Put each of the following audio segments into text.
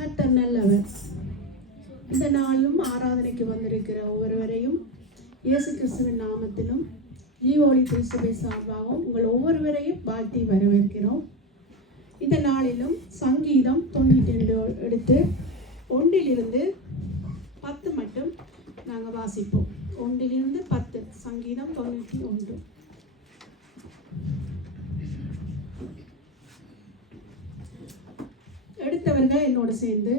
கர்த்தர் நல்லவர். இந்த நாளும் ஆராதனைக்கு வந்திருக்கிற ஒவ்வொருவரையும் இயேசு கிறிஸ்துவின் நாமத்திலும் ஜீவோலி திருச்சபை சார்பாகவும் உங்கள் ஒவ்வொருவரையும் வாழ்த்தி வரவேற்கிறோம். இந்த நாளிலும் சங்கீதம் 92 எடுத்து 1 10 மட்டும் நாங்கள் வாசிப்போம். 1 10 சங்கீதம் 91. எடுத்தவர்கள் என்னோடு சேர்ந்து.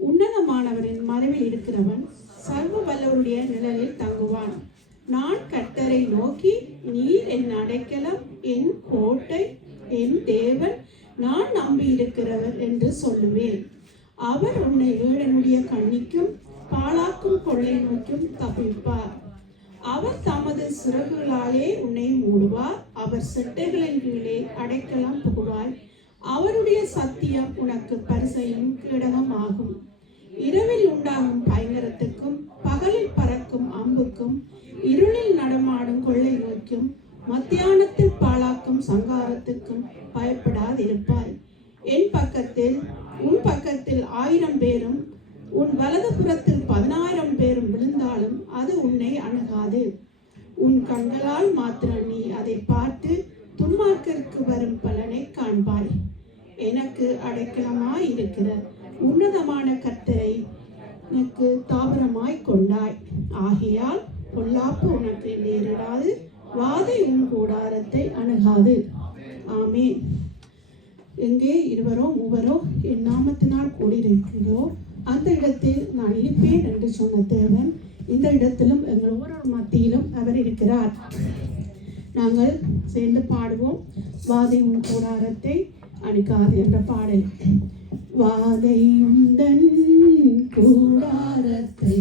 உன்னதமானவரின் மறைவில் இருக்கிறவன் சர்வ வல்லவருடைய நிழலில் தங்குவான். நான் கர்த்தரை நோக்கி, நீர் என் அடைக்கலம், என் கோட்டை, என் தேவன், நான் நம்பி இருக்கிறவர் என்று சொல்லுவேன். அவர் உன்னை வேடனுடைய கண்ணிக்கும் பாழாக்கும் கொள்ளை நோக்கும் தப்பிப்பார். அவர் தமது சிறகுகளாலே உன்னை மூடுவார். அவர் செட்டைகளின் கீழே அடைக்கலம் புகுவாய். அவருடைய சத்தியம் உனக்கு பரிசையும் கேடகம் ஆகும். இரவில் உண்டாகும் பயங்கரத்துக்கும் பகலில் பறக்கும் அம்புக்கும் இருளில் நடமாடும் கொள்ளை நோய்க்கும் மத்தியானத்தில் பாழாக்கும் சங்காரத்துக்கும் பயப்படாதிருப்பாய். என் பக்கத்தில் உன் பக்கத்தில் 1000 பேரும் உன் வலது புறத்தில் 10,000 பேரும் விழுந்தாலும் அது உன்னை அணுகாது. உன் கண்களால் மாத்திரம் நீ அதை பார்த்து துன்மார்க்கருக்கு வரும் பலனை காண்பாய். எனக்கு அடைக்கலமாய் இருக்கிற உன்னதமான கர்த்தரை எனக்கு தாவரமாய் கொண்டாய். ஆகையால் பொல்லாப்பு உனக்கு நேரிடாது, வாதை உன் கூடாரத்தை அணுகாது. ஆமென். எங்கே 2 3 என் நாமத்தினால் கூடியிருக்கிறோ அந்த இடத்தில் நான் இருப்பேன் என்று சொன்ன தேவன் இந்த இடத்திலும் எங்கள் ஒவ்வொரு மத்தியிலும் அவர் இருக்கிறார். நாங்கள் சேர்ந்து பாடுவோம். வாதை உன் கூடாரத்தை அணுகாது என்ற பாடல். வாதை உந்தன் கூடாரத்தை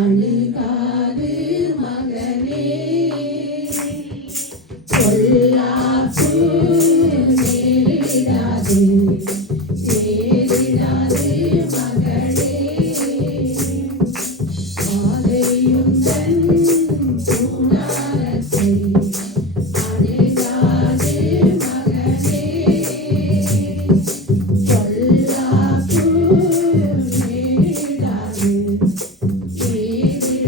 அணுகாது மகனே, பொல்லாப்பு நேரிடாது நேரிடாது மகளே. வாதை உந்தன் கூடாரத்தை Yeah.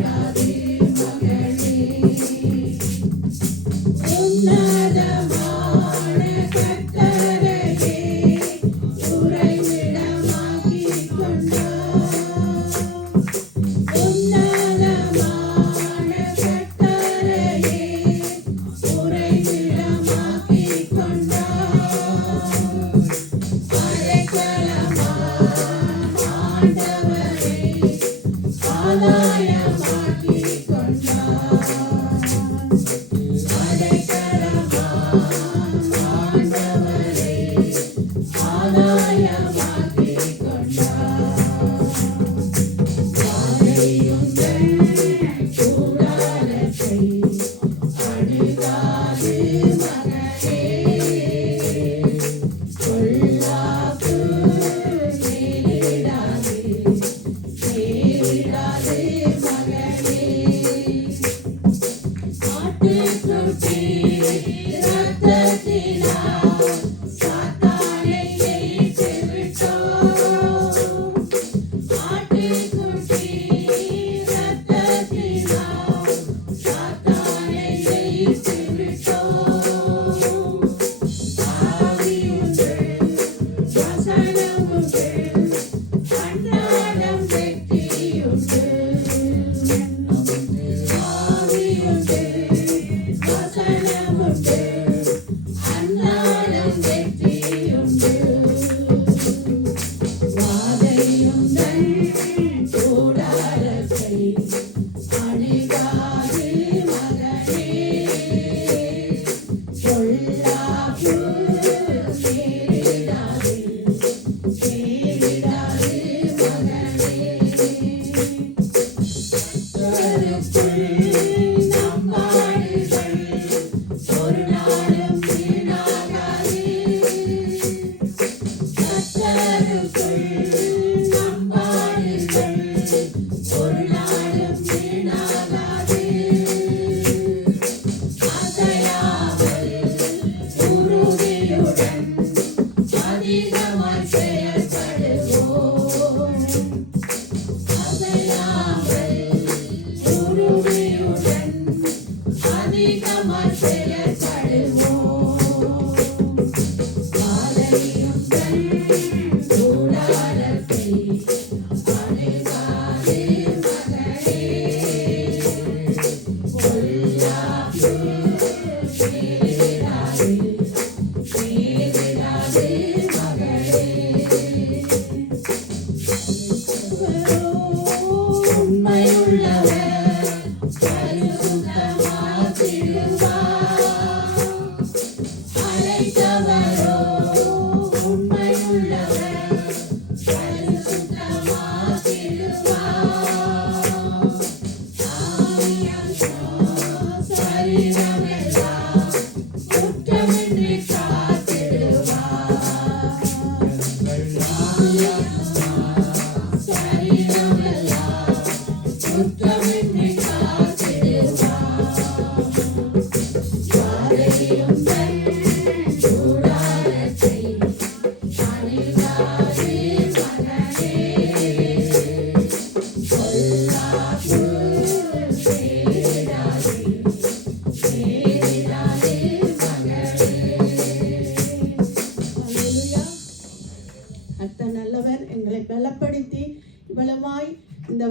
கர்த்தர் நல்லவர். எங்களை பலப்படுத்தி இவ்வளவாய் இந்த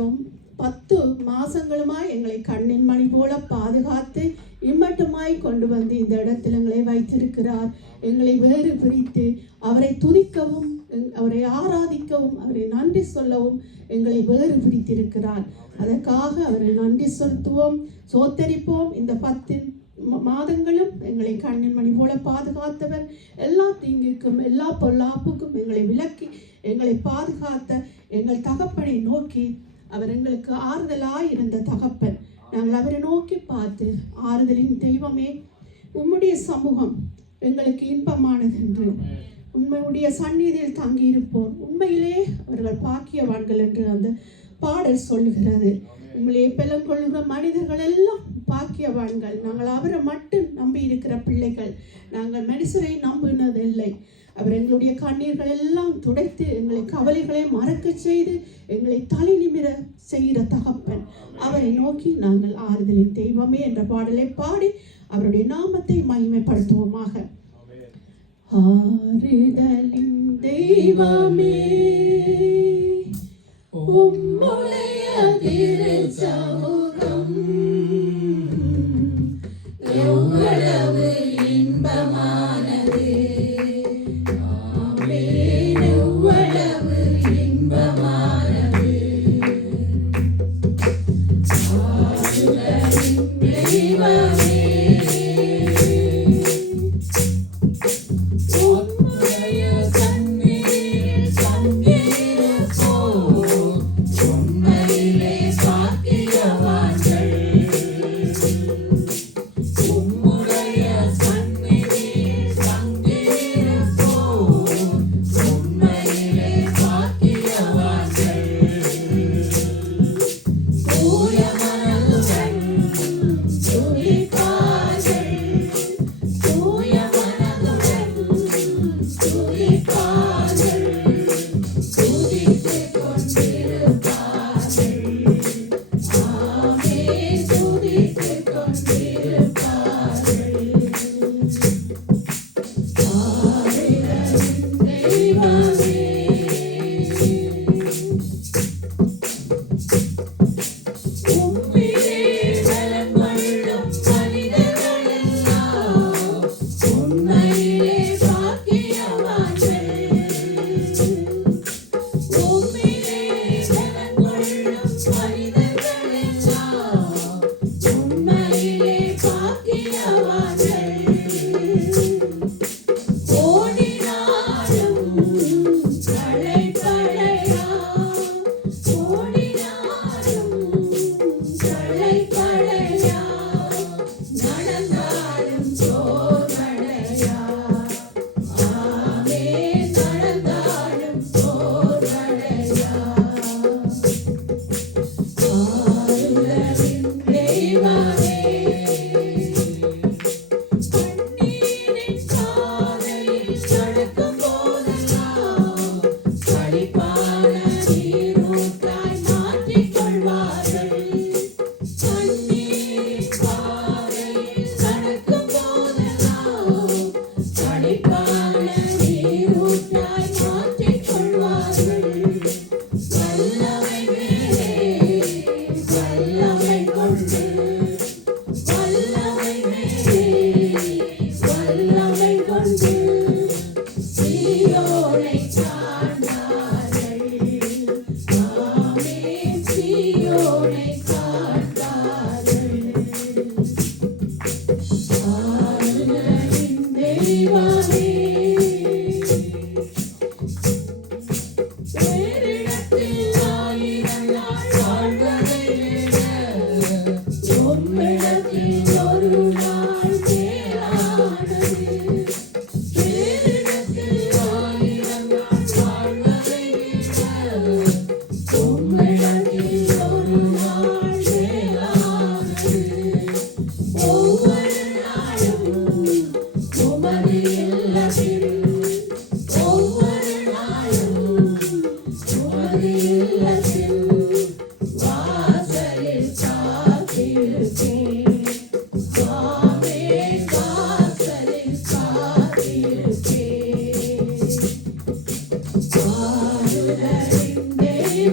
10 மாசங்களுமாய் எங்களை கண்ணின் மணி போல பாதுகாத்து இம்மட்டுமாய் கொண்டு வந்து இந்த இடத்தில் எங்களை வைத்திருக்கிறார். எங்களை வேறு பிரித்து அவரை துதிக்கவும், அவரை ஆராதிக்கவும், அவரை நன்றி சொல்லவும் எங்களை வேறு பிரித்திருக்கிறார். அதற்காக அவரை நன்றி செலுத்துவோம், சோத்தரிப்போம். இந்த 10 மாதங்களும் எங்களை கண்ணின் மணி போல பாதுகாத்தவர், எல்லா தீங்குக்கும் எல்லா பொல்லாப்புக்கும் எங்களை விலக்கி எங்களை பாதுகாத்த எங்கள் தகப்பனை நோக்கி, அவர் எங்களுக்கு ஆறுதலாய் இருந்த தகப்பன். நாங்கள் அவரை நோக்கி பார்த்து, ஆறுதலின் தெய்வமே, உம்முடைய சமூகம் எங்களுக்கு இன்பமானது என்று, உண்மையுடைய சந்நிதியில் தங்கியிருப்போர் உண்மையிலே அவர்கள் பாக்கியவான்கள் என்று அந்த பாடல் சொல்லுகிறது. உங்களே பெலங்கொள்கிற மனிதர்கள் எல்லாம் பாக்கியவான்கள். நாங்கள் அவரை மட்டும் நம்பி இருக்கிற பிள்ளைகள். நாங்கள் மனுஷரை நம்பினதில்லை. அவர் எங்களுடைய கண்ணீர்கள் எல்லாம் துடைத்து எங்களை கவலைகளை மறக்க செய்து எங்களை தலை நிமிர செய்கிற தகப்பன். அவரை நோக்கி நாங்கள் ஆறுதலின் தெய்வமே என்ற பாடலை பாடி அவருடைய நாமத்தை மகிமைப்படுத்துவோமாக. ஆறுதலின் தெய்வமே, உம்முடைய திருச்சமூகம் எவ்வளவு இன்பமானது, ஆமென், எவ்வளவு இன்பமானது. ஆறுதலின் தெய்வமே,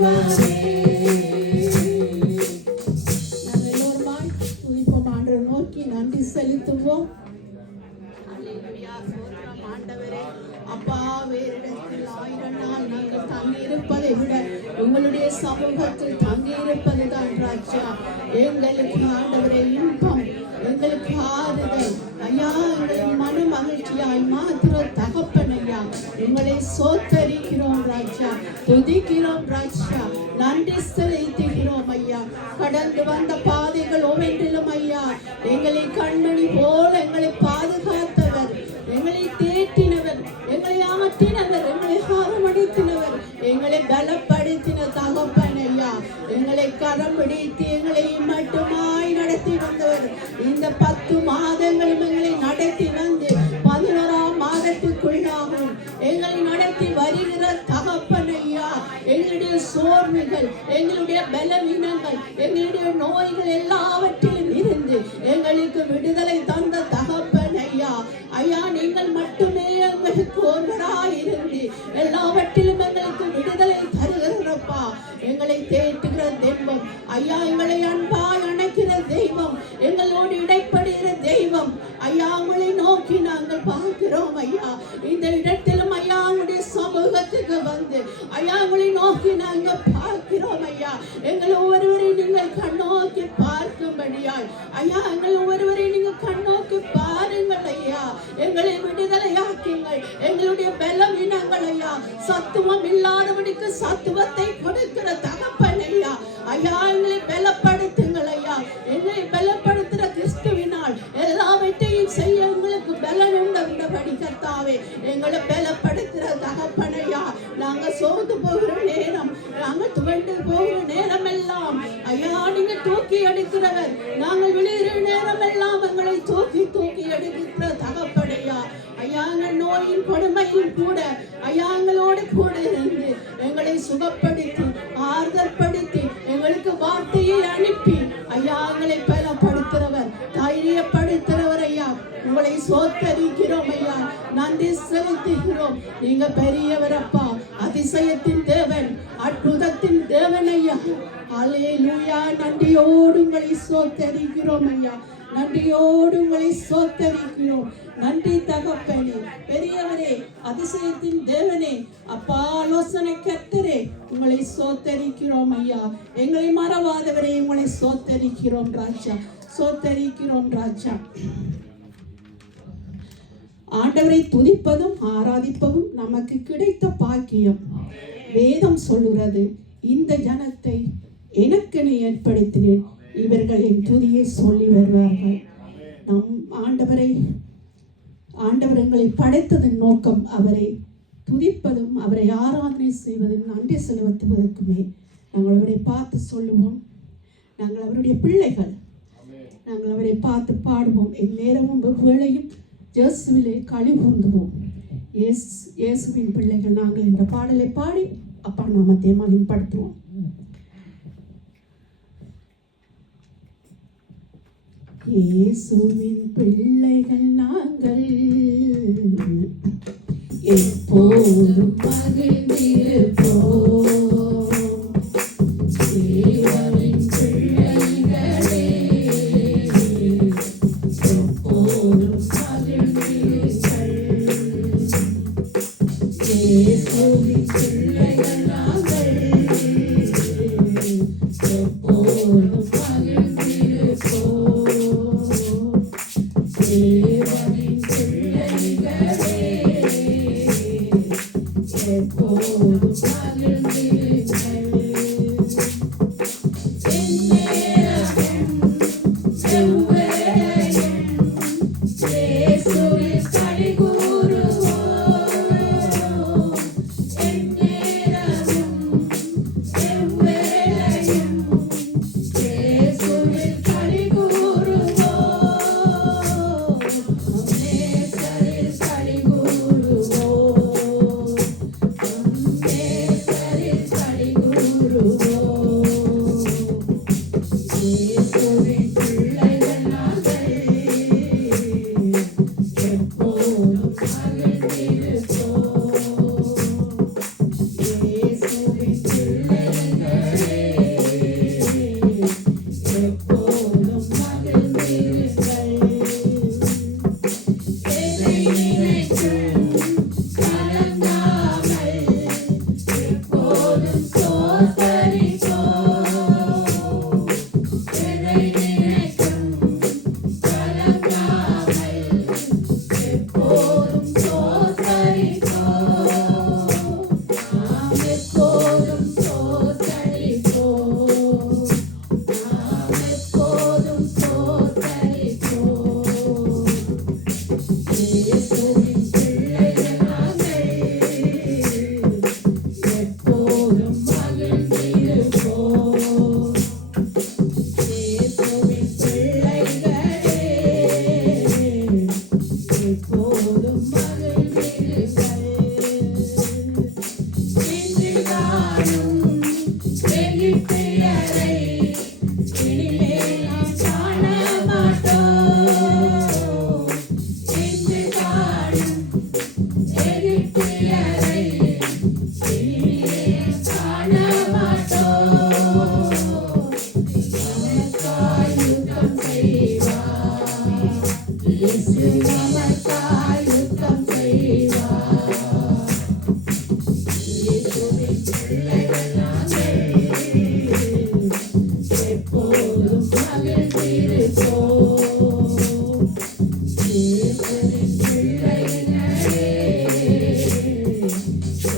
நாங்கள் எல்லோருமாய் துதிப்போம், ஆண்டவரை நோக்கி நன்றி செலுத்துவோம். அல்லேலூயா, ஸ்தோத்திரம் ஆண்டவரே. அப்பா, வேறிடத்தில் 1000 நாள் நாங்கள் தங்கியிருப்பதை விட உங்களுடைய சமூகத்தில் தங்கியிருப்பதுதான் ராஜா எங்களுக்கு ஆண்டவரே இன்பம், எங்களுக்கு ஆறுதல் ஐயா. எங்களுக்கு மன மகிழ்ச்சியாய் மாத்திர தகப்பன் ஐயா, எங்களை சோத்தரிக்கிறோம் ராஜா, துதிக்கிறோம் ராஜா, நன்றி செலுத்துகிறோம் ஐயா. கடந்து வந்த பாதைகள் ஒவ்வொன்றிலும் ஐயா எங்களை கண்மணி போல எங்களை பாதுகாத்தவர், எங்களை தேற்றினவர், எங்களை ஆற்றினவர், எங்களை ஆரமடித்தினவர், எங்களை பலப்படுத்தின தகப்பன் ஐயா. எங்களை கரம் பிடித்து எங்களை மட்டுமாய் நடத்தி வந்தவர். இந்த 10 மாதங்களும் எங்களை நடத்தி வந்து 11ஆம் மாதத்துக்குள்ளாகும் எங்களை நடத்தி வருகிற தகப்பன் ஐயா. எங்களுடைய சோர்வுகள், எங்களுடைய பலவீனங்கள், எங்களுடைய நோய்கள் எல்லாவற்றிலும் இருந்து எங்களுக்கு விடுதலை தந்த தகப்பன் ஐயா. ஐயா, நீங்கள் மட்டுமே எங்களுக்கு ஒருவராய் இருந்து எல்லாவற்றிலும் எங்களுக்கு விடுதலை தருகிறப்பா. எங்களை தேற்றுகிற தெய்வம் ஐயா, எங்களை அன்பாய் அணைக்கிற தெய்வம், எங்களோடு இடைப்படுகிற தெய்வம் ஐயா. உங்களை நோக்கி நாங்கள் பார்க்கிறோம் ஐயா. இந்த இடத்திலும் ஐயா உங்களுடைய சமூகத்துக்கு வந்து ஐயா உங்களை நோக்கி நாங்கள் பார்க்கிறோம் ஐயா. எங்கள் ஒவ்வொருவரை நீங்கள் கண்ணோக்கி பார்க்கும்படியாய் ஐயா, எங்கள் ஒவ்வொருவரை நீங்கள் கண்ணோக்கி பாருங்கள் ஐயா. எங்களை விடுதலையாக்குங்கள், எங்களுடைய பலவீனங்கள் ஐயா. சத்துவம் இல்லாதபடிக்கு சத்துவத்தை கொடுக்கிற தகப்பன் ஐயா. ஐயா, எங்களை பலப்படுத்துங்கள் ஐயா. எங்களை பலப்படுத்துகிற கிறிஸ்துவினால் எல்லாவற்றையும் செய்ய எங்களுக்கு பலன் உண்டபடி கர்த்தாவே எங்களை பலப்படுத்துகிற தகப்பன் ஐயா. நாங்கள் சோர்ந்து போகிற நேரம், நாங்கள் துவண்டு போகிற நேரம் எல்லாம் ஐயா நீங்க தூக்கி எடுக்கிறவர். நாங்கள் விழுகிற நேரம் எல்லாம் எங்களை தூக்கி எடுக்கிற தகப்பன் ஐயா. ஐயா, எங்கள் நோயின் கொடுமையும் கூட ஐயா எங்களோடு கூட இருந்து எங்களை சுகப்படுத்தி ஆறுதல்படுத்தி எங்களுக்கு வார்த்தையை அனுப்பி ஐயா எங்களை பலப்படுத்துகிறவர், தைரியப்படுத்துகிறவர் ஐயா. உங்களை சோத்தரிக்கிறோம் ஐயா, நன்றி செலுத்துகிறோம். நீங்க பெரியவரப்பா, அதிசயத்தின் தேவன், அற்புதத்தின் தேவன் ஐயா. அல்லேலூயா, நன்றியோடு உங்களை சோத்தரிக்கிறோம் ஐயா, நன்றியோடு உங்களை சோத்தரிக்கிறோம். நன்றி தகப்பனே, பெரியவரே, அதிசயத்தின் தேவனே, அப்பா, ஆலோசனை கர்த்தரே, உங்களை சோத்தரிக்கிறோம் ஐயா. எங்களை மறவாதவரே, உங்களை சோத்தரிக்கிறோம் ராஜா, சோத்தரிக்கிறோம் ராஜா. ஆண்டவரை துதிப்பதும் ஆராதிப்பதும் நமக்கு கிடைத்த பாக்கியம். வேதம் சொல்லுகிறது, இந்த ஜனத்தை எனக்கென ஏற்படுத்தினேன், இவர்களின் துதியை சொல்லி வருவார்கள். நம் ஆண்டவர் எங்களை படைத்ததன் நோக்கம் அவரை துதிப்பதும் அவரை ஆராதனை செய்வதும் நன்றி செலுத்துவதற்குமே. நாங்கள் அவரை பார்த்து சொல்லுவோம், நாங்கள் அவருடைய பிள்ளைகள், நாங்கள் அவரை பார்த்து பாடுவோம். எந்நேரமும் வேளையும் இயேசுவிலே களி கூர்ந்துவோம். இயேசுவின் பிள்ளைகள் நாங்கள் என்ற பாடலை பாடி அப்பா நாமத்தை மகிமைப்படுத்துவோம். இயேசுவின் பிள்ளைகள் நாங்கள் எப்போதும் மகிழ்ந்திருப்போம். தேவனின் பிள்ளைகளே எப்போதும் மகிழ்ந்திருங்கள். இயேசுவின் பிள்ளைகள் நாங்கள் எப்போதும் மகிழ்ந்திருப்போம். தேவனின் பிள்ளைகளே எப்போதும் மகிழ்ந்திருங்கள். எந்நேரமும் எவ்வேளையும் இயேசுவில் களி கூறுவோம். எந்நேரமும் எவ்வேளையும் இயேசுவில் களி கூறுவோம். நேசரில் களி கூறுவோம். நேசரில் களி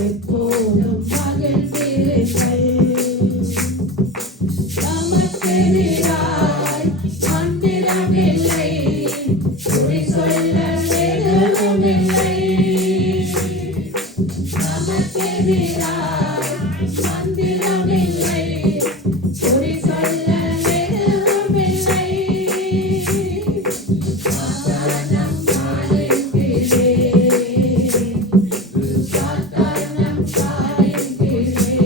எப்போதும் மகிழ்ந்திருங்கள். நமக்கெதிராய் மந்திரமில்லை, குறி சொல்ல எதுவுமில்லை. நமக்கெதிராய் மந்திரமில்லை, குறி சொல்ல எதுவுமில்லை. சாத்தானம் காலின் கீழே, சாத்தானம் காலின் கீழே.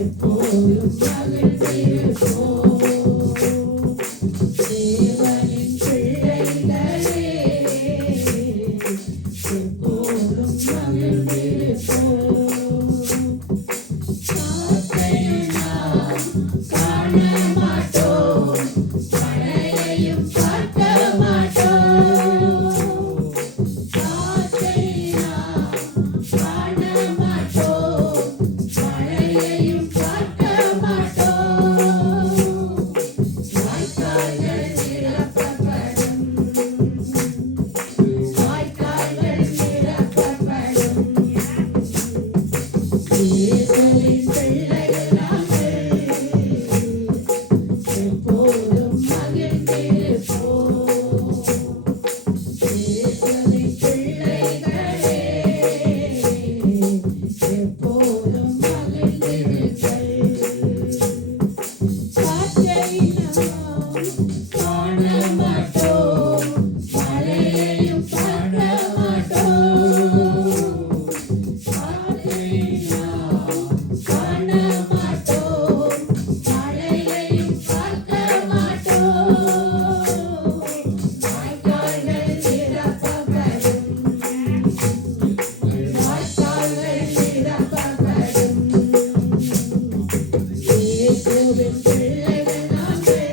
எப்போதும் மகிழ்ந்திருப்போம். தேவனின் பிள்ளைகளே, எப்போதும் மகிழ்ந்திருப்போம். காற்றையும் நாம் காண மாட்டோம், மழையையும் பார்க்க மாட்டோம். காற்றை நாம் காண மாட்டோம், மழையையும் பார்க்க மாட்டோம். வாய்க்கால்கள் நிரப்பப்படும், வாய்க்கால்கள் நிரப்பப்படும். இயேசுவின் பிள்ளைகள் நாங்கள், எப்போதும் மகிழ்ந்திருப்போம். இயேசுவின் பிள்ளைகளே, எப்போதும் மகிழ்ந்திருங்கள். காற்றை நாம் காண மாட்டோம், மழையையும் பார்க்க மாட்டோம். காற்றை நாம் காண மாட்டோம், மழையையும் பார்க்க மாட்டோம். வாய்க்கால்கள் நிரப்பப்படும், வாய்க்கால்கள் நிரப்பப்படும். இயேசுவின் பிள்ளைகள் நாங்கள்,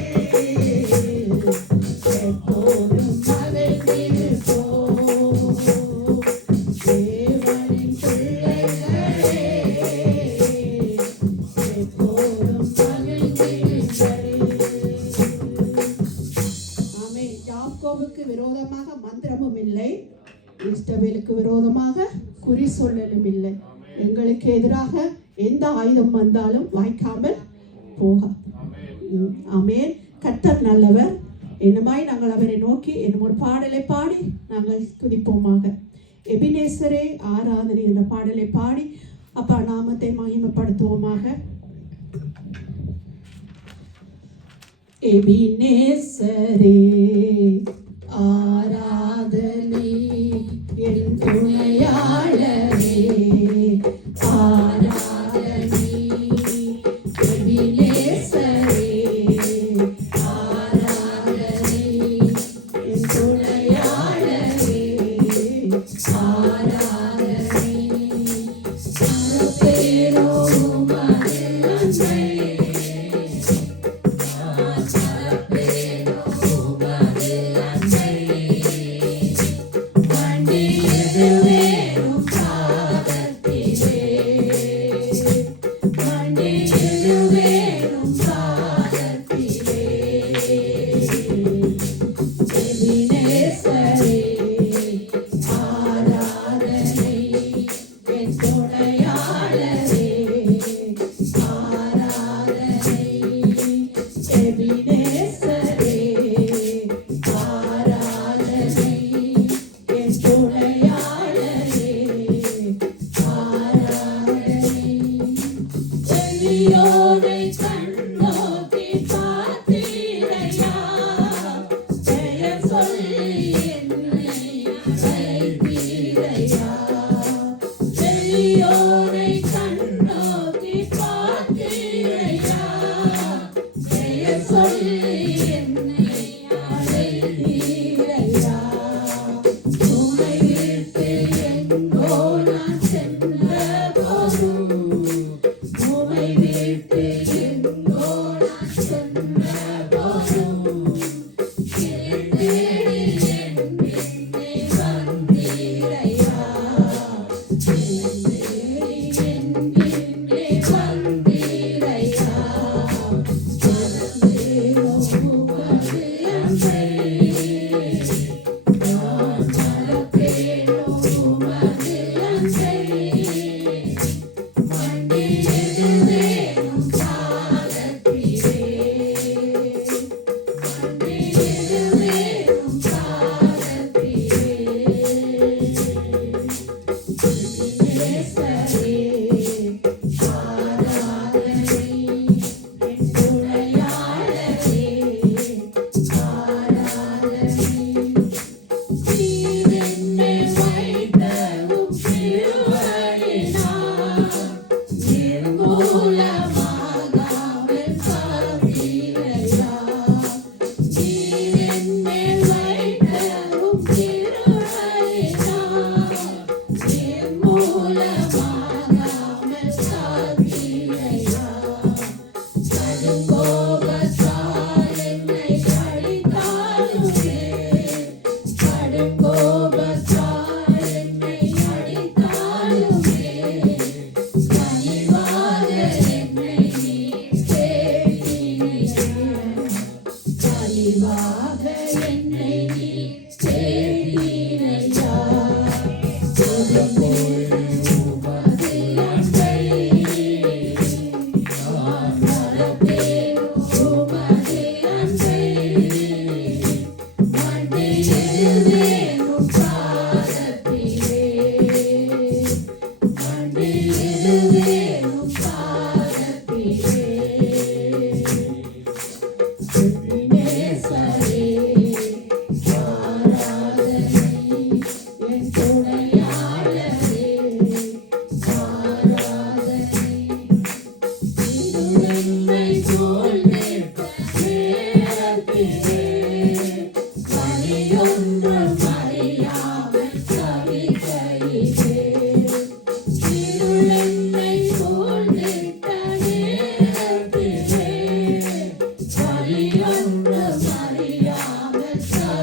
எப்போதும் மகிழ்ந்திருப்போம். தேவனின் பிள்ளைகளே, எப்போதும் மகிழ்ந்திருங்கள். ஆமென். யாக்கோபுக்கு விரோதமாக மந்திரமும் இல்லை, இஸ்ரவேலுக்கு விரோதமாக குறி சொல்லலும் இல்லை. எங்களுக்கு எதிராக எந்த ஆயுதம் வந்தாலும் வாய்க்காமல் போகாது. ஆமென். கர்த்தர் நல்லவர். என்னமாய் நாங்கள் அவரை நோக்கி என்னும் ஒரு பாடலை பாடி நாங்கள் துதிப்போமாக. எபினேசரே ஆராதனை என்ற பாடலை பாடி அப்பா நாமத்தை மகிமைப்படுத்துவோமாக. எபினேசரே ஆராதனை என் துணையாளரே ஆராதனை. எபினேசரே ஆராதனை என் துணையாளரே ஆராதனை. மறுபேரோ உமது அன்பை, எளியோனை கண்ணோக்கி பார்த்தீரையா, பெயர் சொல்லி என்னை அழைத்தீரையா. எளியோனை கண்ணோக்கி பார்த்தீரையா, பெயர் சொல்லி என்னை அழைத்தீரையா. உம்மை விட்டு எங்கோ நான் சென்ற போதும், உம்மை விட்டு எங்கோ நான் சென்ற போதும், என்னை தேடி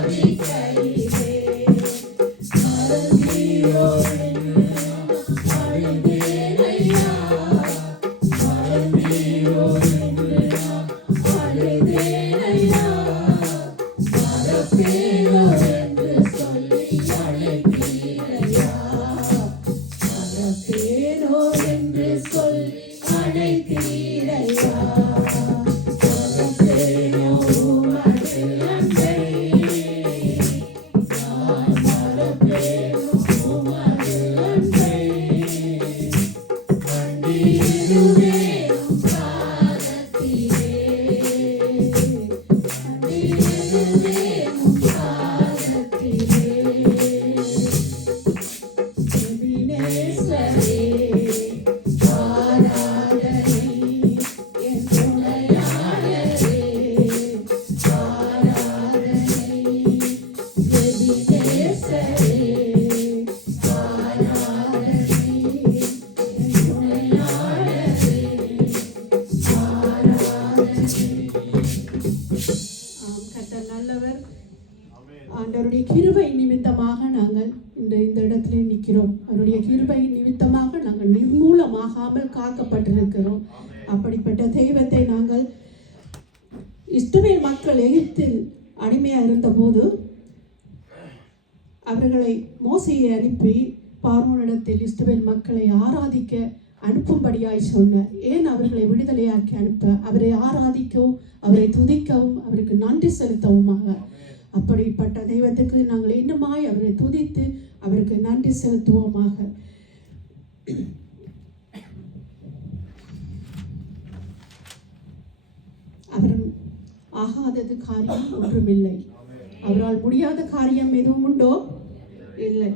தவிக்கையிலே மறந்தீரோ என்று அழுதேன் ஐயா, மறந்தீரோ என்று அழுதேன் ஐயா, மறப்பேனோ என்று சொல்லி அழைத்தீரையா, மறப்பேனோ என்று சொல்லி அழைத்தீரையா, மறப்பேனோ உமது அன்பை, நான் மறப்பேனோ உமது அன்பை, கண்ணீருவேன் உம் பாதத்திலே, கண்ணீருவேன் உம் பாதத்திலே, எபினேசரே, ஆராதனை என் துணையாளரே, ஆராதனை எபினேசரே, ஆராதனை என் துணையாளரே, ஆராதனை. கர்த்தர் நல்லவர். ஆண்டவருடைய கிருபை நிமித்தமாக நாங்கள் இந்த இடத்திலே நிற்கிறோம். அவருடைய கிருபை நிமித்தமாக நாங்கள் நிர்மூலமாகாமல் காக்கப்பட்டிருக்கிறோம். அப்படிப்பட்ட தெய்வத்தை நாங்கள் இஸ்ரவேல் மக்கள் எகிப்தில் அடிமையாக இருந்தபோது அவர்களை மோசேயை அனுப்பி பார்வோனிடத்தில் இஸ்ரவேல் மக்களை ஆராதிக்க அனுப்பும்படியாய் சொன்னார். ஏன் அவர்களை விடுதலையாக்கி அனுப்ப? அவரை ஆராதிக்கவும், அவரை துதிக்கவும், அவருக்கு நன்றி செலுத்தவுமாக. அப்படிப்பட்ட தெய்வத்துக்கு நாங்கள் இன்னுமாய் அவரை துதித்து அவருக்கு நன்றி செலுத்துவோமாக. அவர் ஆகாதது காரியம் ஒன்றுமில்லை. அவரால் முடியாத காரியம் எதுவும் உண்டோ? இல்லை.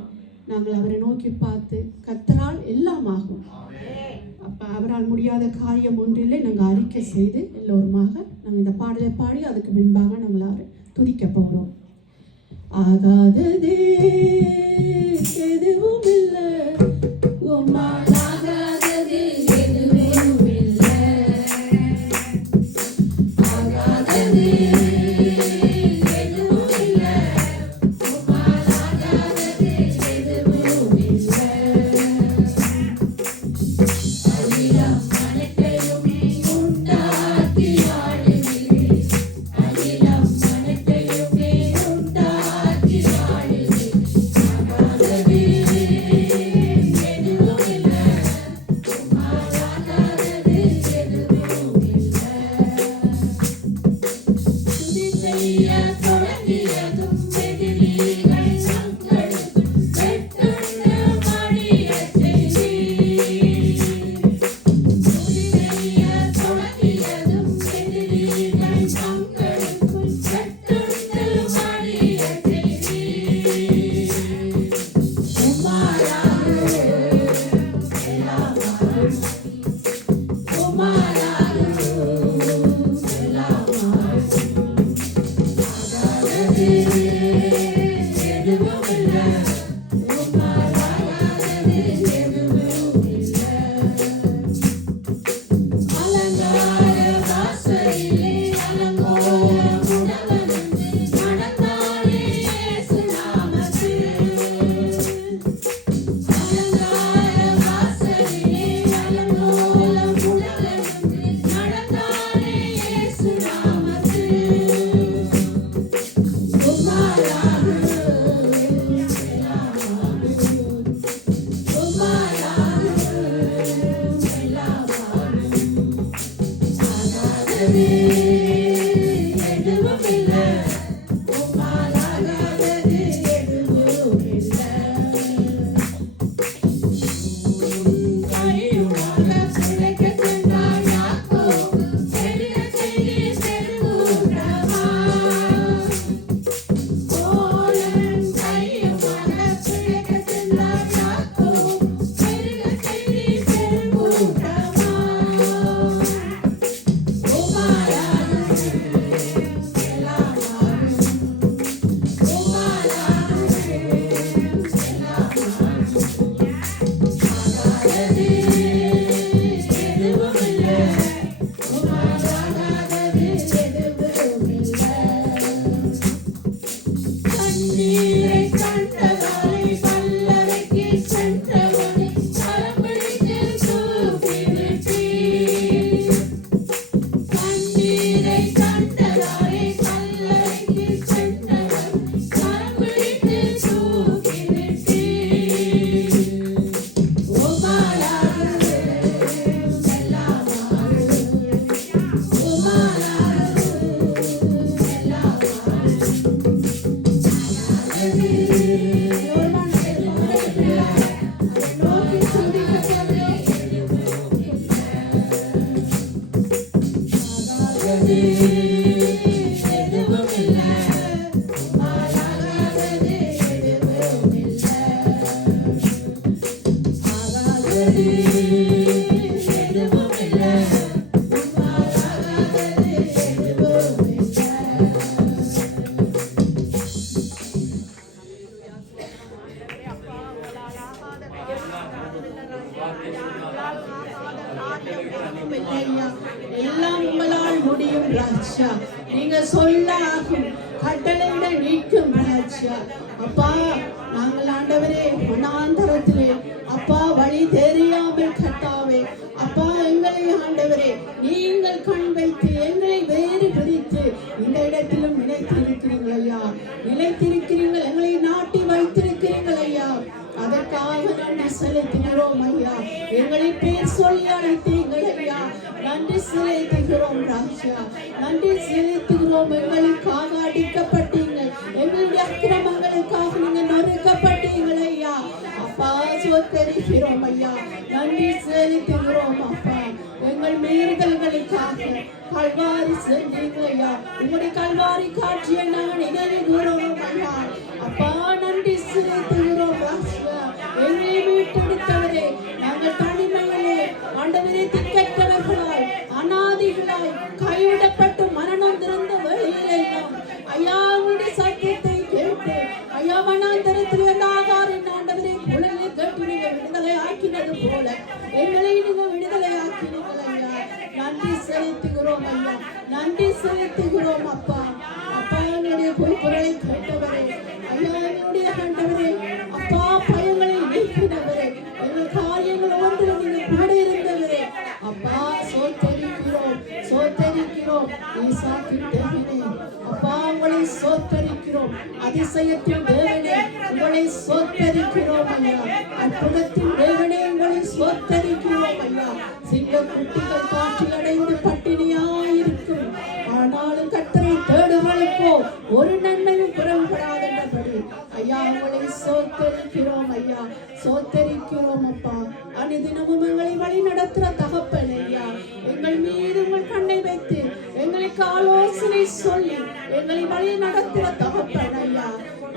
நாங்கள் அவரை நோக்கி பார்த்து கர்த்தரால் எல்லாம் ஆகும். அப்போ அவரால் முடியாத காரியம் ஒன்றில்லை. நாங்கள் அறிக்கை செய்து எல்லோருமாக நாங்கள் இந்த பாடலை பாடி அதுக்கு பின்பாக நாங்கள் அவரை துதிக்க போகிறோம். ஆகாததே எதுவும் இல்லை, உம்மால் ஆகாதது எதுவும் இல்லை, ஆகாதது எதுவும் இல்லை, உம்மால் ஆகாதது எதுவும் இல்லை, அகிலம் அனைத்தையுமே உண்டாக்கி ஆளுகிறீர், அகிலம் அனைத்தையுமே உண்டாக்கி ஆளுகிறீர், ஆகாதது எதுவும் இல்லை, கண்ணீரை கண்டதாலே கல்லறைக்கு சென்றவனை கரம் பிடித்து தூக்கி விட்டீர். கண்ணீரை கண்டதாலே கல்லறைக்கு சென்றவனை கரம் பிடித்து தூக்கி விட்டீர். உம்மாலானது எல்லாமானது, உம்மாலானது எல்லாமானது. நோக்கி துதிக்கவே ஆகாதது எதுவும் இல்லை. ஆகாதது எதுவும் இல்லை. ஆகாதது எதுவும் இல்லை. ஆகாதது எதுவும் இல்லை. இல்லையா, எல்லாம் உங்களால் முடியும் ராஜா. நீங்க சொல்ல ஆகும், கட்டளையிட நீக்கும் ராஜா. அப்பா, நாங்கள் ஆண்டவரே வனாந்தரத்திலே அப்பா வழி தெரியாமல் கட்டாவே அப்பா எங்களை ஆண்டவரே நீங்கள் கண் வைத்து எங்களை வேறு பிரித்து இந்த இடத்திலும் நிலைத்திருக்கிறீர்கள் ஐயா. நிலைத்திருக்கிறீர்கள், எங்களை நாட்டி வைத்திருக்கிறீர்கள் ஐயா. அதற்காக நன்றி செலுத்துகிறோம் ஐயா. எங்களை பேர் சொல்லி அழைத்தீர்கள் ஐயா. நன்றி செலுத்துகிறோம் ராஜா. நன்றி செலுத்துகிறோம். எங்களுக்காக அடிக்கப்பட்டீங்கள், எங்களுடைய அக்கிரமங்களுக்காக நீங்க நொறுக்கப்பட்டீங்கள் ஐயா. அப்பா சோத்தரிக்கிறோம் ஐயா. நன்றி செலுத்துகிறோம் அப்பா. எங்கள் மீறுதல்களுக்காக கல்வாரி சென்றீர்கள் ஐயா. உங்களுடைய கல்வாரி காட்சியை நாங்கள் நினைவுகிறோம் ஐயா. அப்பா நன்றி செலுத்துகிறோம் ராஜா. எங்களை மீட்டெடுத்தவரே, நாங்கள் தனிமையிலே ஆண்டவரே திக்கற்றவர்களாய் அநாதிகளாய் கைவிடப்பட்டு மரணம் திறந்த வழியிலெல்லாம் ஐயா உங்களுடைய சத்தியத்தை கேட்டு ஐயா வனாந்தரத்தில் அந்த ஆகாரின் ஆண்டவரே குழந்தை கேட்டு நீங்க விடுதலை ஆக்கினது போல எங்களை நீங்க விடுதலை ஆக்கினீர்கள் ஐயா. நன்றி செலுத்துகிறோம் ஐயா. நன்றி செலுத்துகிறோம் அப்பா. அப்பா எங்களுடைய பொய்ப்புகளை கேட்டவரே ஐயா, எங்களுடைய ஆண்டவரே அப்பா பயங்களை நீக்கினவரே, எங்கள் காரியங்கள் ஒன்றில் நீங்க கூட இருந்தவரே அப்பா சோத்தரிக்கிறோம், சோத்தரிக்கிறோம். ஈசாக்கின் தேவனே அப்பா உங்களை சோத்தரிக்கிறோம். அதிசயத்தின் தேவனே உங்களை சோத்தரிக்கிறோம் ஐயா. அற்புதத்தின் தேவனே உங்களை சோத்தரிக்கிறோம் ஐயா. சிங்க குட்டிகள் காட்சி அடைந்து பட்டினியாயிருக்கும், ஆனாலும் கர்த்தரை தேடுவதற்கோ ஒரு நன்மையும் புறம்படாதபடி ஐயா உங்களை சோத்தரிக்கிறோம் ஐயா. சோத்தரிக்கிறோம் அப்பா. அனுதினமும் எங்களை வழி நடத்துற தகப்பன் ஐயா, எங்கள் மீது உங்கள் கண்ணை வைத்து எங்களுக்கு ஆலோசனை சொல்லி எங்களை வழி நடத்துற தகப்பன் ஐயா.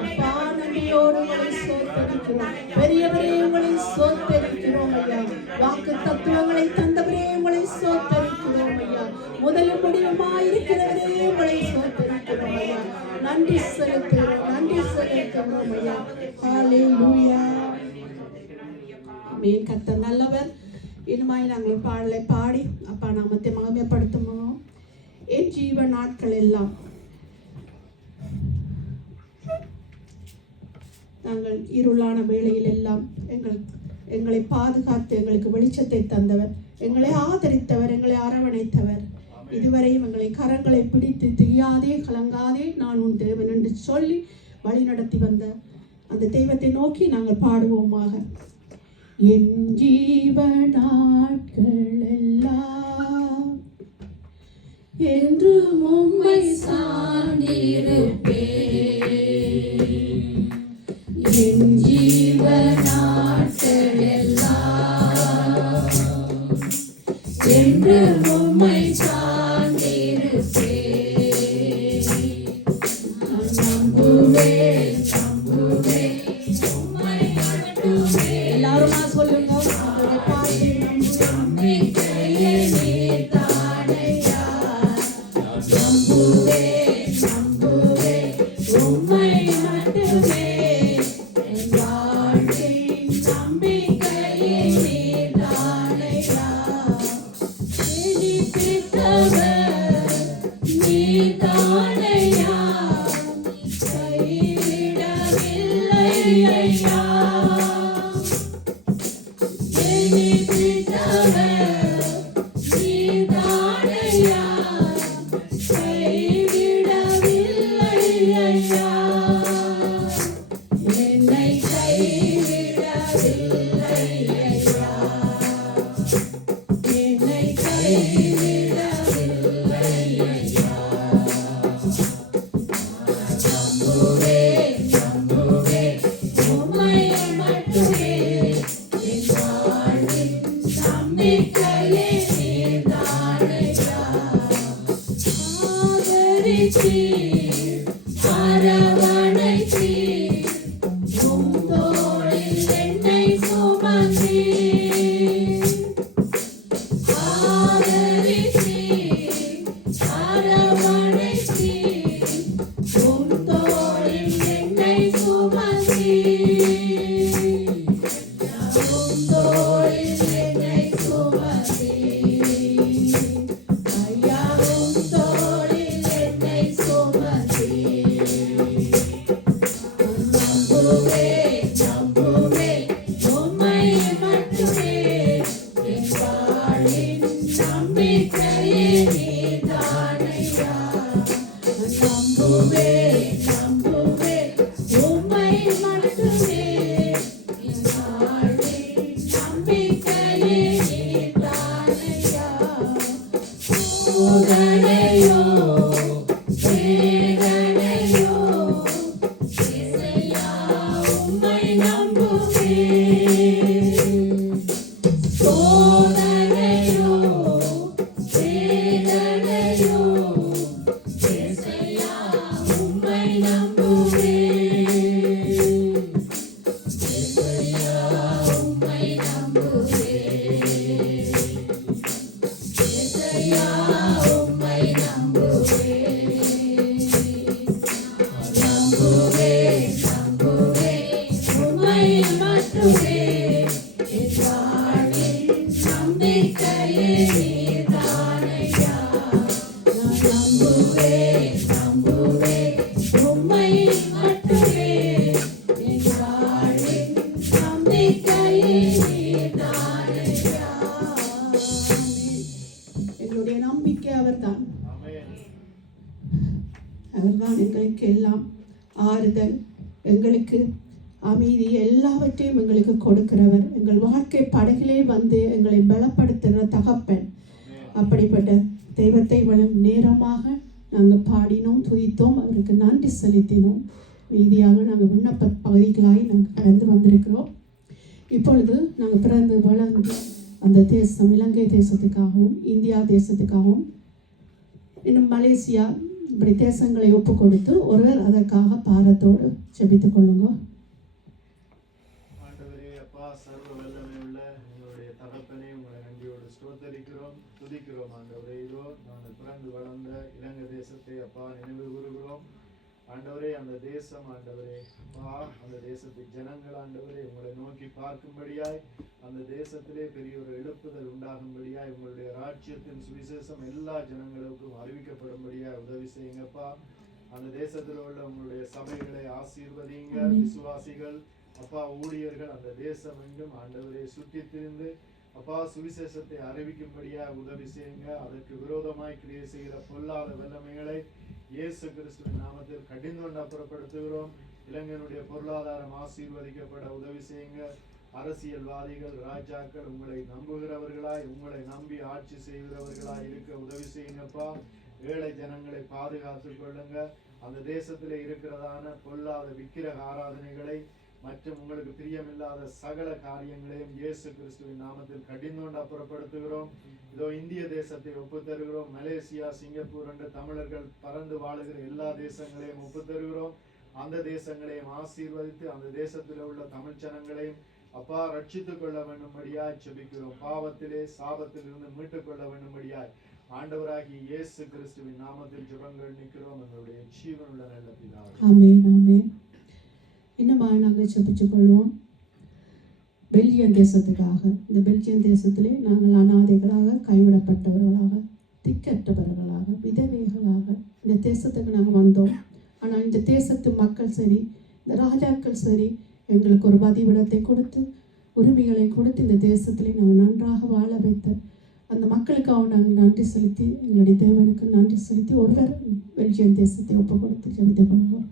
அப்பா நன்றியோடு உங்களை சோத்தரிக்கிறோம். பெரியவரே உங்களை சோத்தரிக்கிறோம் ஐயா. வாக்கு தத்துவங்களை தந்தவரே உங்களை சோத்தரிக்கிறோம் ஐயா. முதலும் முடிவுமாயிருக்கிறவரே உங்களை சோத்தரிக்கிறோம் ஐயா. நன்றி செலுத்துகிறோம், நன்றி செலுத்துகிறோம் ஐயா. ஹல்லேலூயா. ஆமென். கர்த்தர் நல்லவர். இனிமாய் நாங்கள் பாடலை பாடி அப்பா நாமத்தை மகிமைப்படுத்துவோம். என் ஜீவ நாட்கள் எல்லாம் நாங்கள் இருளான வேளையில் எல்லாம் எங்களை பாதுகாத்து எங்களுக்கு வெளிச்சத்தை தந்தவர், எங்களை ஆதரித்தவர், எங்களை அரவணைத்தவர். இதுவரையும் எங்களை கரங்களை பிடித்து திரியாதே கலங்காதே நான் உன் தேவன் என்று சொல்லி வழி நடத்தி வந்த அந்த தெய்வத்தை நோக்கி நாங்கள் பாடுவோமாக. என் ஜீவ நாட்கள் எல்லாம் என்று உம்மை சார்ந்திருப்பேன். என் ஜீவ நாட்கள் எல்லாம் என்று உம்மை சார்ந்திருப்பேன். நம்புவேன், நம்புவேன், உம்மை மட்டுமே. எல்லாரும் நான் சொல்லுங்க. நம்பிக்கையே நீர்தானையா. நம்புவேன், நம்புவேன், உம்மை மட்டுமே. என் வாழ்வின் நம்பிக்கையே நீர்தானையா. ஜெயிப்பித்தவர் நீர்தானையா. கைவிட ஐயா ஜெயித்தவர் நீதானையா கைவிடவில்லை ஐயா என்னை கைவிடவில்லை ஐயா என்னை கைவிடவில்லை ஐயா நம்புவேன் நம்புவேன் உம்மை மட்டுமே என் வாழ்வின் நம்பிக்கையே நீர்தானையா ஆதரித்தீர் அரவணைத்தீர் உம் தோளில் என்னை சுமந்தீர் ஆதரித்தீர் அரவணைத்தீர் உம் தோளில் என்னை சுமந்தீர் உம் தோளில் என்னை சுமந்தீர் ஐயா உம் தோளில் என்னை சுமந்தீர் நம்புவேன் நம்புவேன் உம்மை மட்டுமே என் வாழ்வின் நம்பிக்கையே நீர்தானையா நம்புவேன் நம்புவேன் உம்மை மட்டுமே என் வாழ்வின் நம்பிக்கையே நீர்தானையா சோதனையோ வேதனையோ இசையா உம்மை நம்புவேன் சோதனையோ வேதனையோ இசையா உம்மை நம்புவேன் இசையா உம்மை நம்புவேன் இசையா உம்மை நம்புவேன் நம்புவேன் நம்புவேன் உம்மை மட்டுமே என் வாழ்வின் நம்பிக்கையே நீர்தானையா நான் நம்புவேன் நம்புவேன் உம்மை மட்டுமே என் வாழ்வின் நம்பிக்கையே நீர்தானையா எங்களுடைய நம்பிக்கை அவர்தான் அவர்தான் எங்களுக்கு எல்லாம் ஆறுதல் எங்களுக்கு அமைதி எல்லாவற்றையும் எங்களுக்கு கொடுக்கிறவர் எங்கள் வாழ்க்கை படகிலே வந்து எங்களை பலப்படுத்துகிற தகப்பன் அப்படிப்பட்ட தெய்வத்தை இவ்வளவு நேரமாக நாங்கள் பாடினோம் துதித்தோம் அவருக்கு நன்றி செலுத்தினோம் மீதியாக நாங்கள் விண்ணப்ப பகுதிகளாய் நாங்கள் கடந்து வந்திருக்கிறோம் இப்பொழுது நாங்கள் பிறந்து வளர்ந்து அந்த தேசம் இலங்கை தேசத்துக்காகவும் இந்தியா தேசத்துக்காகவும் இன்னும் மலேசியா இப்படி தேசங்களை ஒப்பு கொடுத்து ஒருவர் அதற்காக பாரத்தோடு ஜெபித்துக் கொள்ளுங்க. ஆண்டவரே அப்பா சர்வ வல்லமை உள்ள எங்களுடைய தகப்பனே உங்களை நன்றியோடு ஸ்தோத்தரிக்கிறோம் துதிக்கிறோம் ஆண்டவரே இதோ நாங்கள் பிறந்து வளர்ந்த இலங்கை தேசத்தை அப்பா நினைவு கூறுகிறோம் ஆண்டவரே அந்த தேசம் ஆண்டவரே அப்பா அந்த தேசத்து ஜனங்கள் ஆண்டவரே உங்களை நோக்கி பார்க்கும்படியாய் அந்த தேசத்திலே பெரிய ஒரு எழுப்புதல் உண்டாகும்படியாய் உங்களுடைய ராஜ்யத்தின் சுவிசேஷம் எல்லா ஜனங்களுக்கும் அறிவிக்கப்படும்படியாய் உதவி செய்யுங்கப்பா அந்த தேசத்தில் உள்ள உங்களுடைய சபைகளை ஆசீர்வதிங்க விசுவாசிகள் அப்பா ஊழியர்கள் அந்த தேசம் எங்கும் ஆண்டவரை சுற்றி திரிந்து அப்பா சுவிசேஷத்தை அறிவிக்கும்படியா உதவி செய்யுங்க அதற்கு விரோதமாய் கிரியை செய்கிற பொல்லாத வல்லமைகளை இயேசு கிறிஸ்துவின் நாமத்தில் கடிந்து அப்புறப்படுத்துகிறோம் இளைஞனுடைய பொருளாதாரம் ஆசீர்வதிக்கப்பட உதவி செய்யுங்க அரசியல்வாதிகள் ராஜாக்கள் உங்களை நம்புகிறவர்களாய் உங்களை நம்பி ஆட்சி செய்கிறவர்களாய் இருக்க உதவி செய்யுங்கப்பா ஏழை ஜனங்களை பாதுகாத்துக் கொள்ளுங்க அந்த தேசத்திலே இருக்கிறதான பொல்லாத விக்கிரக ஆராதனைகளை மற்றும் உங்களுக்கு பிரியமில்லாத சகல காரியங்களையும் இயேசு கிறிஸ்துவின் நாமத்தில் கடிந்து அப்புறப்படுத்துகிறோம் இதோ இந்திய தேசத்தை ஒப்புத்தருகிறோம் மலேசியா சிங்கப்பூர் என்று தமிழர்கள் பறந்து வாழுகிற எல்லா தேசங்களையும் ஒப்புத்தருகிறோம் அந்த தேசங்களையும் ஆசீர்வதித்து அந்த தேசத்தில் உள்ள தமிழ் ஜனங்களையும் அப்பா ரட்சித்துக் கொள்ள வேண்டும்படியாய் செபிக்கிறோம் பாவத்திலே சாபத்தில் இருந்து மீட்டுக் கொள்ள வேண்டும்படியாய் ஆண்டவராகிய இயேசு கிறிஸ்துவின் நாமத்தில் ஜெபங்கள் நிற்கிறோம் எங்களுடைய ஜீவனுள்ள நல்ல பிதாவே ஆமென் ஆமென் இன்னும் நாங்கள் ஜெபித்துக் கொள்வோம் பெல்ஜியம் தேசத்துக்காக இந்த பெல்ஜியம் தேசத்திலே நாங்கள் அனாதைகளாக கைவிடப்பட்டவர்களாக திக்கற்றவர்களாக விதவைகளாக இந்த தேசத்துக்கு நாங்கள் வந்தோம் ஆனால் இந்த தேசத்து மக்கள் சரி இந்த ராஜாக்கள் சரி எங்களுக்கு ஒரு பதிவிடத்தை கொடுத்து உரிமைகளை கொடுத்து இந்த தேசத்திலே நாங்கள் நன்றாக வாழ வைத்த அந்த மக்களுக்காக நாங்கள் நன்றி செலுத்தி எங்களுடைய தேவனுக்கு நன்றி செலுத்தி ஒருவர் பெல்ஜியம் தேசத்தை ஒப்பு கொடுத்து ஜெபித்துக் கொள்கிறோம்.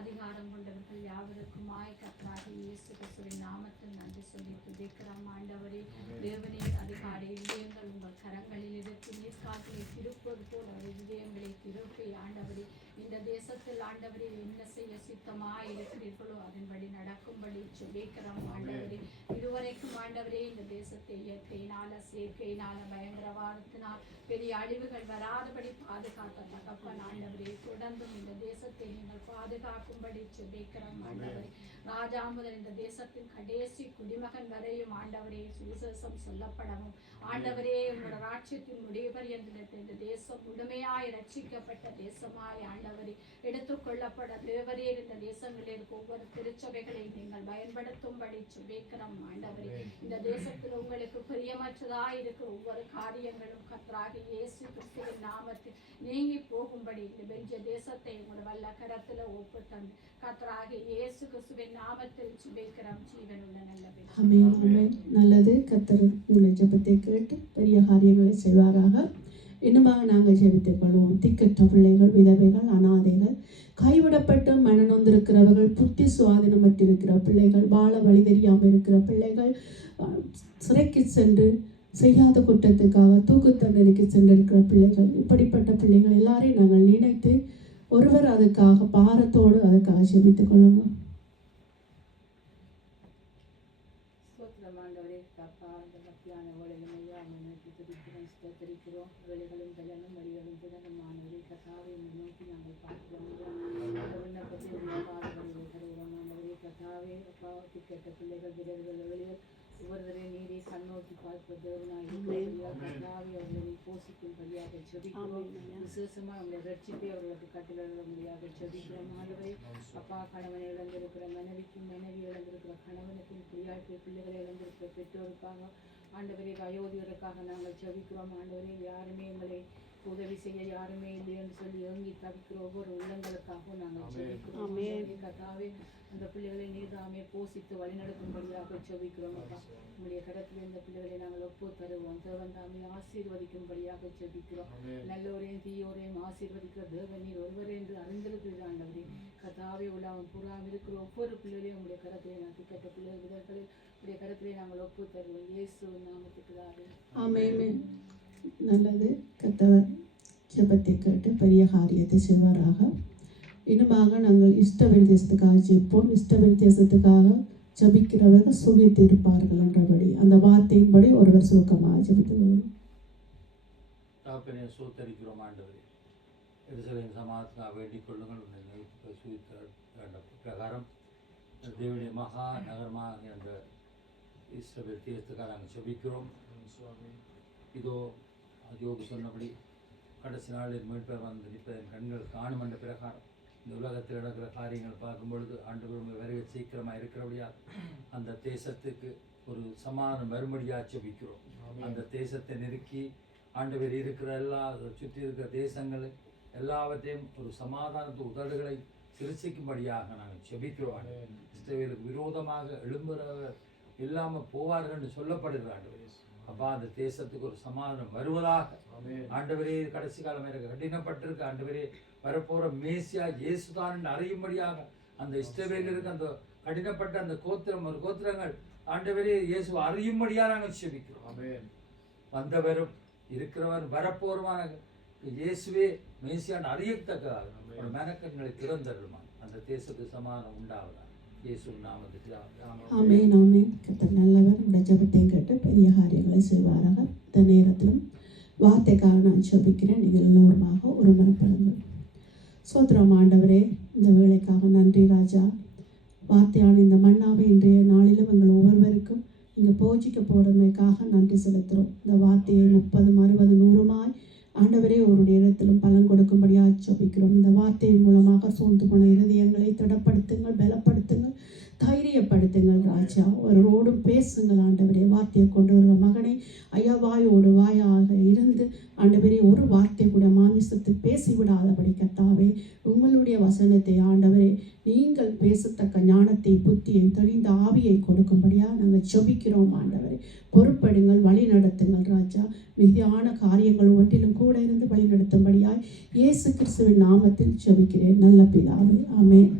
அதிகாரம் கொண்டவர்கள் யாவருக்குமாய் கர்த்தராகிய இயேசு கிறிஸ்துவின் நாமத்தில் நன்றி சொல்லி துதிக்கிறோம். ஆண்டவரே தேவனே, அதிகாரி இதயங்கள் உங்கள் கரங்களில் இருக்கு. நீர்காற்றை திருப்பது போல் அவர் இதயங்களை திருப்பி ஆண்டவரே இந்த தேசத்தில் ஆண்டவரே என்ன செய்ய சித்தமாய் இருக்கிறீர்களோ அதன்படி நடக்கும்படி ஜெபிக்கிறோம். ஆண்டவரே இதுவரைக்கும் ஆண்டவரே இந்த தேசத்தை இயற்கையினால செயற்கையினால பயங்கரவாதத்தினால் பெரிய அழிவுகள் வராதபடி பாதுகாத்த தகப்பன் ஆண்டவரே தொடர்ந்தும் இந்த தேசத்தை நீங்கள் பாதுகாக்கும்படி ஜெபிக்கிறோம். ஆண்டவரே ராஜா முதல் இந்த தேசத்தின் கடைசி குடிமகன் வரையும் ஆண்டவரே சுவிசேஷம் சொல்லப்படவும் ஆண்டவரே உங்களோட ராஜ்யத்தின் முடிவு பரியந்தத்தில் இந்த தேசம் முழுமையாய் ரட்சிக்கப்பட்ட தேசமாய் ஆண்டவரே எடுத்துக்கொள்ளப்பட தேவரே இந்த தேசங்களில் இருக்க ஒவ்வொரு திருச்சபைகளை நீங்கள் பயன்படுத்தும்படி ஜெபிக்கிறோம். ஆண்டவரே இந்த தேசத்தில் உங்களுக்கு பிரியமற்றதாய் இருக்கிற ஒவ்வொரு காரியங்களும் கர்த்தராகிய இயேசு கிறிஸ்துவின் நாமத்தில் நீங்கி போகும்படி இந்த பெல்ஜிய தேசத்தை உங்களோட வல்ல கரத்துல ஒப்பு தந்து கர்த்தராகிய இயேசு கிறிஸ்துவின் நாமத்தில் ஜெபிக்கிறோம். ஜீவனுள்ள நல்ல ஆமென். நல்லது. கர்த்தர் உங்களுடைய ஜெபத்தை கேட்டு பெரிய காரியங்களை செய்வாராக. இன்னுமாக நாங்கள் ஜெபித்துக் கொள்வோம். திக்கற்ற பிள்ளைகள், விதவைகள், அனாதைகள், கைவிடப்பட்டு மனநொந்திருக்கிறவர்கள், புத்தி சுவாதீனமற்றிருக்கிற பிள்ளைகள், வாழ வழி தெரியாமல் இருக்கிற பிள்ளைகள், சிறைக்கு சென்று செய்யாத குற்றத்துக்காக தூக்கு தண்டனைக்கு சென்றிருக்கிற பிள்ளைகள், இப்படிப்பட்ட பிள்ளைகள் எல்லாரையும் நாங்கள் நினைத்து ஒருவர் அதுக்காக பாரத்தோடு அதுக்காக ஜெபித்துக் கொள்ளுங்க. வேலைகளும் பலனும் வழிகளும் திடனுமானவரை கதாவை நோக்கி நாங்கள் பார்க்கிறோம். கதாவே அப்பாவுக்கு கேட்ட பிள்ளைகள் விரல்கள் வெளியில் ஒவ்வொருவரையும் நீரை கண்ணோக்கி பார்ப்பதற்காக அவர்களை போஷிக்கும்படியாக ஜெபிக்கிறோம். விசேஷமா அவங்களை ரட்சிப்பை அவர்களுக்கு கட்டளையிடும்படியாக ஜெபிக்கிறோம். ஆண்டவரே அப்பா, கணவனை இழந்திருக்கிற மனைவிக்கும், மனைவி இழந்திருக்கிற கணவனுக்கும், பிள்ளைகளை இழந்திருக்கிற பெற்றோருக்காக ஆண்டவரே அயோத்தியருக்காக நாங்கள் ஜெபிக்கிறோம். ஆண்டவரே யாருமே எங்களை உதவி செய்ய யாருமே இல்லை என்று சொல்லி ஏங்கி தவிக்கிற ஒவ்வொரு உள்ளங்களுக்காகவும் நாங்கள் ஜெபிக்கிறோம். கர்த்தாவே அந்த பிள்ளைகளை நீர்தாமே போஷித்து வழிநடக்கும்படியாக ஜெபிக்கிறோம். அப்பா, உங்களுடைய கடத்தில் இந்த பிள்ளைகளை நாங்கள் ஒப்பு தருவோம். தேவன் தாமே ஆசீர்வதிக்கும்படியாக ஜெபிக்கிறோம். நல்லோரையும் தீயோரையும் ஆசீர்வதிக்கிற தேவன் நீர் ஒருவரே என்று அறிந்திருக்கிறது. ஆண்டவரே கர்த்தாவே உலகம் புறாம் இருக்கிற ஒவ்வொரு பிள்ளைகளையும் உங்களுடைய கடத்திலே நான் திக்கட்ட பிள்ளைகள் விதர்களை உங்களுடைய கடத்திலே நாங்கள் ஒப்பு தருவோம். இயேசு நாமத்துக்கு ஆமென். நல்லது. கர்த்தர் ஜெபத்தை கேட்டு பெரிய காரியத்தை செய்வாராக. இன்னுமாக நாங்கள் இஸ்ரவேல் தேசத்துக்காக ஜெபிப்போம். இஸ்ரவேல் தேசத்துக்காக ஜெபிக்கிறவர்கள் சுகித்து இருப்பார்கள் என்றபடி அந்த வார்த்தையின்படி ஒருவர் சுருக்கமாக ஜெபித்துள்ளோம். தாப்பனே சோத்தரிக்கிறோம் ஆண்டவரே, எருசலேம் சமாதானத்துக்காக வேண்டிக் கொள்ளுங்கள். உன்னை சுகித்த பிரகாரம் தேவனுடைய மகா நகரமாக அந்த இஸ்ரவேல் தேசத்துக்காக நாங்கள் ஜெபிக்கிறோம். இதோ யோபு சொன்னபடி கடைசி நாளில் மீட்பர் வந்து நிற்பதன் கண்கள் காணும் என்ற பிரகாரம் இந்த உலகத்தில் நடக்கிற காரியங்கள் பார்க்கும் பொழுது ஆண்டவர் வருகை சீக்கிரமாக இருக்கிறபடியா அந்த தேசத்துக்கு ஒரு சமாதானம் மறுபடியாக ஜெபிக்கிறோம். அந்த தேசத்தை நெருக்கி ஆண்டவர் இருக்கிற எல்லா சுற்றி இருக்கிற தேசங்கள் எல்லாவற்றையும் ஒரு சமாதானத்து உதடுகளை சிரிசிக்கும்படியாக நாங்கள் ஜெபிக்கிறோம். இஸ்ரவேலுக்கு விரோதமாக எழும்புறவர் இல்லாமல் போவார்கள் என்று சொல்லப்படுகிறார்கள். அப்பா, அந்த தேசத்துக்கு ஒரு சமாதானம் வருவதாக ஆண்டவரே, கடைசி காலம் எனக்கு கடினப்பட்டிருக்கு ஆண்டவரே, வரப்போற மேசியா இயேசுதான் என்று அறியும்படியாக அந்த இஸ்ரவேலருக்கு அந்த கடினப்பட்ட அந்த கோத்திரங்கள் ஆண்டவரே இயேசு அறியும்படியாக நாங்கள் ஜெபிக்கிறோம். வந்தவரும் இருக்கிறவர் வரப்போருமான இயேசுவே மேசியான் அறியத்தக்கதாக மெனக்கண்களை திறந்தருமா அந்த தேசத்துக்கு சமாதானம் உண்டாவதா இயேசுவின் நாமத்தில் ஆமென். ஆமென். கர்த்தர் நல்லவர். உடைய ஜெபத்தை கேட்டு பெரிய காரியங்களை செய்வாராக. இந்த நேரத்திலும் வார்த்தைக்காக நான் ஜெபிக்கிறேன். நீங்கள் எல்லோருமாக ஒரு மனப்படுங்கள். சோத்திரம் ஆண்டவரே, இந்த வேலைக்காக நன்றி ராஜா. வார்த்தையான இந்த மன்னாவை இன்றைய நாளிலும் எங்கள் ஒவ்வொருவருக்கும் நீங்கள் போஜிக்க போகிறமைக்காக நன்றி செலுத்துகிறோம். இந்த வார்த்தையை 30, 60, 100 ஆண்டவரே அவருடைய இடத்திலும் பலன் கொடுக்கும்படியாக ஜெபிக்கிறோம். இந்த வார்த்தையின் மூலமாக சோர்ந்து போன இருதயங்களை திடப்படுத்துங்கள், பலப்படுத்துங்கள். தைரியப்படுத்துங்கள் ராஜா. அவரோடும் பேசுங்கள் ஆண்டவரே. வார்த்தையை கொண்டு வருகிற மகனை ஐயா வாயோடு வாயாக இருந்து ஆண்டவரே ஒரு வார்த்தை கூட மாமிசத்து பேசிவிடாதபடி கர்த்தாவே உங்களுடைய வசனத்தை ஆண்டவரே நீங்கள் பேசத்தக்க ஞானத்தை புத்தியை தெளிந்த ஆவியை கொடுக்கும்படியாக நாங்கள் ஜெபிக்கிறோம் ஆண்டவரே. பொறுப்படுங்கள், வழி நடத்துங்கள் ராஜா. மிகுதியான காரியங்கள் ஒன்றிலும் கூட இருந்து வழி நடத்தும்படியாய் இயேசு கிறிஸ்துவின் நாமத்தில் ஜெபிக்கிறேன் நல்ல பிதாவே, ஆமென்.